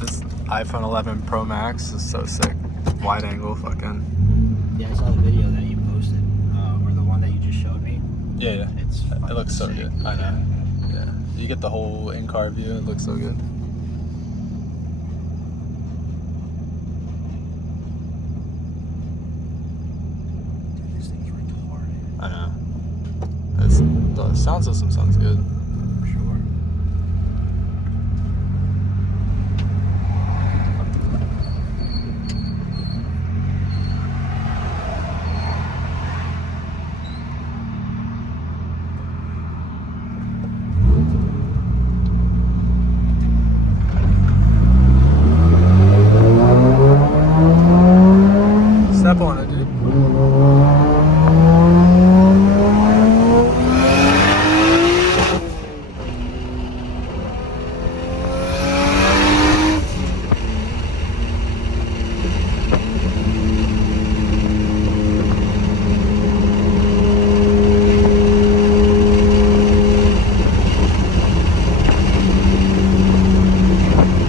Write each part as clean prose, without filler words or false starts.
This iPhone 11 Pro Max is so sick. Wide angle, fucking. Yeah, I saw the video that you posted, or the one that you just showed me. Yeah. It looks so sick. good. I know. Yeah. You get the whole in-car view. It looks so good. Dude, this thing's retarded. I know. The sound system sounds good. For sure. Step on it, dude.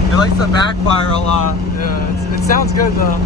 It likes to backfire a lot. Yeah, it sounds good though.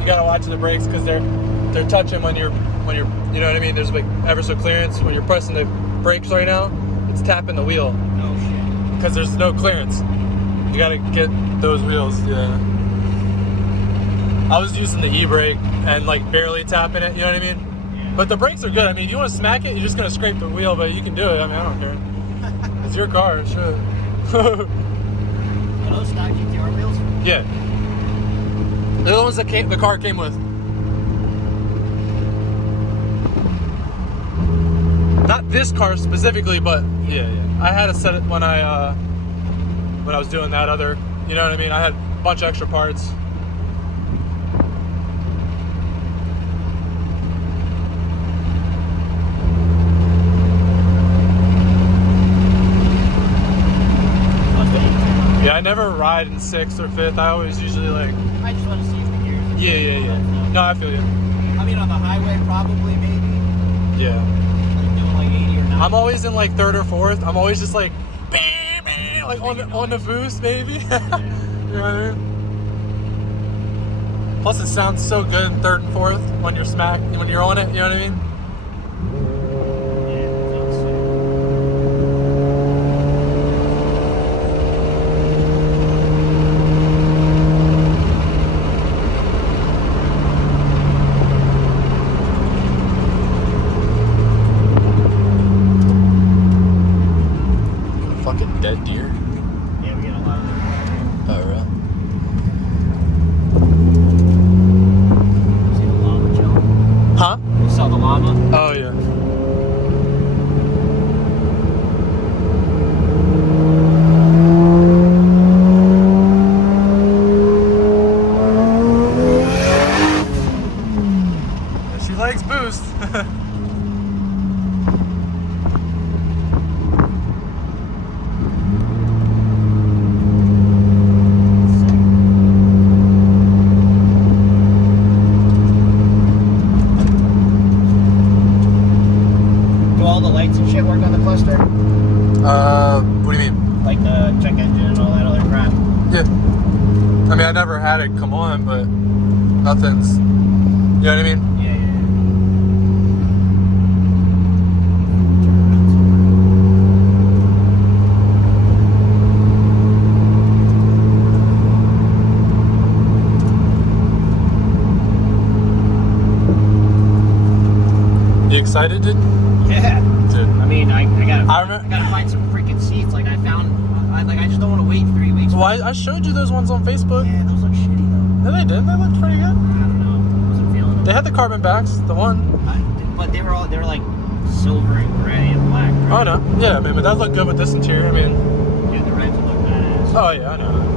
You gotta watch the brakes because they're touching when you're you know what I mean. There's like ever so clearance when you're pressing the brakes right now. It's tapping the wheel. No shit. Because there's no clearance. You gotta get those wheels. Yeah. I was using the e-brake and like barely tapping it. You know what I mean? Yeah. But the brakes are good. I mean, you want to smack it, you're just gonna scrape the wheel, but you can do it. I mean, I don't care. It's your car. Sure. Are those stock GTR wheels? Yeah. They're the ones that the car came with. Not this car specifically, but yeah. I had to set it when I was doing that other, you know what I mean? I had a bunch of extra parts. Yeah, I never ride in 6th or 5th. I always usually like... I just want to see if the gears. Yeah. No, I feel you. I mean, on the highway, probably, maybe. Yeah. Like doing like 80 or 90. I'm always in like 3rd or 4th. I'm always just like, bam, bam, like on the boost, maybe. You know what I mean? Plus, it sounds so good in 3rd and 4th when you're when you're on it. You know what I mean? Dead deer? Yeah, we get a lot of them. Oh, really? See the llama chilling? Huh? You saw the llama? Oh, yeah. She likes boost. Shit work on the cluster? What do you mean? Like the check engine and all that other crap? Yeah. I mean, I never had it come on, but nothing's, you know what I mean? Yeah. You excited, dude? Yeah. Dude. I mean, I gotta remember, I gotta find some freaking seats. Like I just don't want to wait 3 weeks. Well, I showed you those ones on Facebook. Yeah, those look shitty though. No, they didn't. They looked pretty good. I don't know. I wasn't feeling them. They had the carbon backs, the one. But they were like silver and gray and black. Right? Oh no, yeah, I mean, but that looked good with this interior. I mean, Dude, the reds look badass. Oh yeah, I know.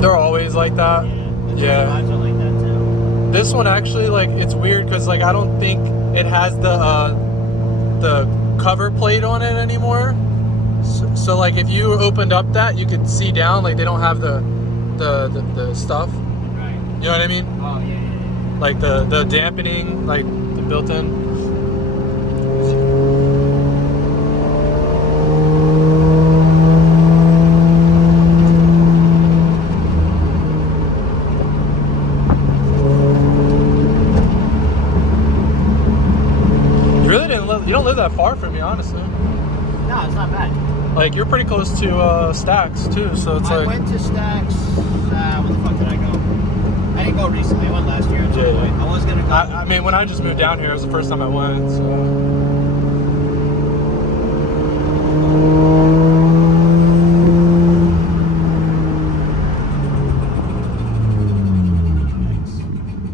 They're always like that. Yeah. Yeah. Are like that too. This one actually, like, it's weird because, like, I don't think it has the cover plate on it anymore. So like, if you opened up that, you could see down. Like, they don't have the stuff. Right. You know what I mean? Oh yeah. Like the dampening, like the built-in. You don't live that far from me, honestly. No, it's not bad. Like, you're pretty close to Stacks too, so it's I like. went to Stacks. When the fuck did I go? I didn't go recently. I went last year at some point. I was gonna go. I mean, when I just moved down here, it was the first time I went. So.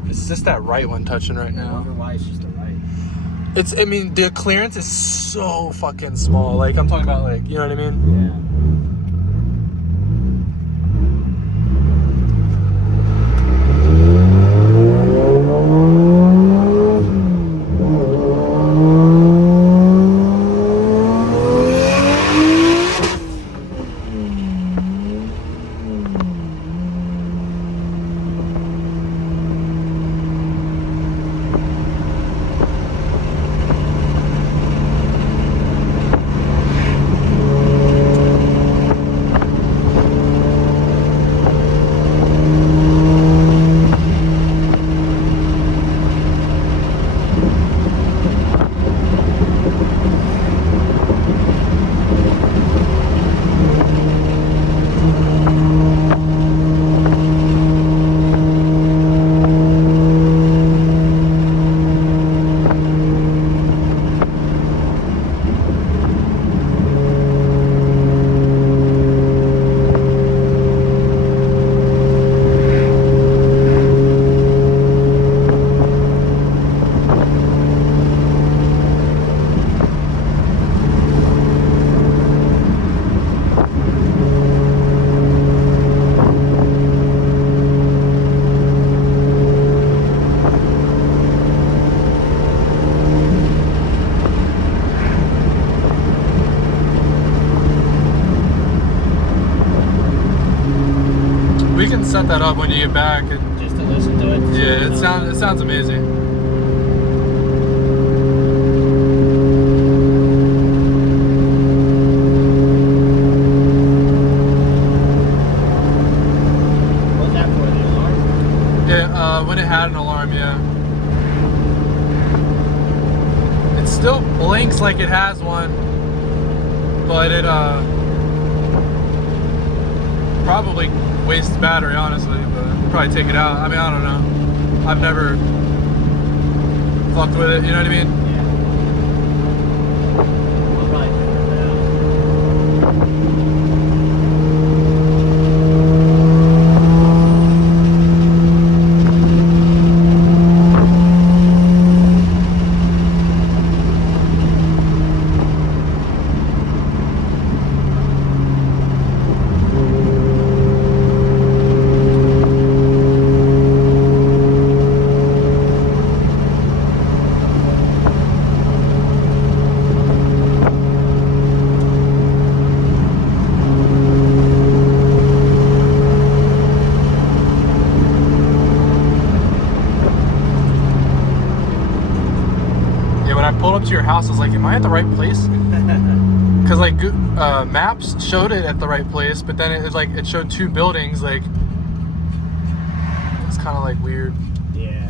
It's just that right one touching right now. I wonder why it's just the right. I mean, the clearance is so fucking small. Like, I'm talking about, like, you know what I mean? Yeah. We can set that up when you get back. Just to listen to it. Yeah, it sounds amazing. What's that for? The alarm? Yeah, when it had an alarm, yeah. It still blinks like it has one, but it probably wastes battery, honestly, but we'll probably take it out. I mean, I don't know. I've never fucked with it, you know what I mean? Yeah. We'll probably figure it out. Up to your house, I was like, am I at the right place? Because like maps showed it at the right place, but then it showed two buildings. Like, it's kind kind of like weird. Yeah.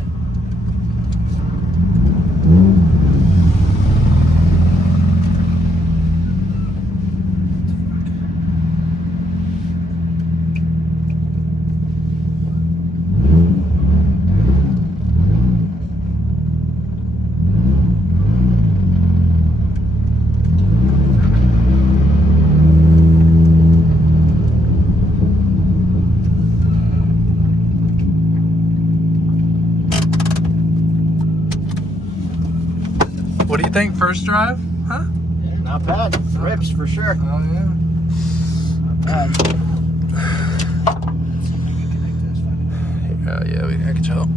What do you think? First drive? Huh? Yeah, not bad. Rips for sure. Oh yeah. Not bad. Yeah, I can tell.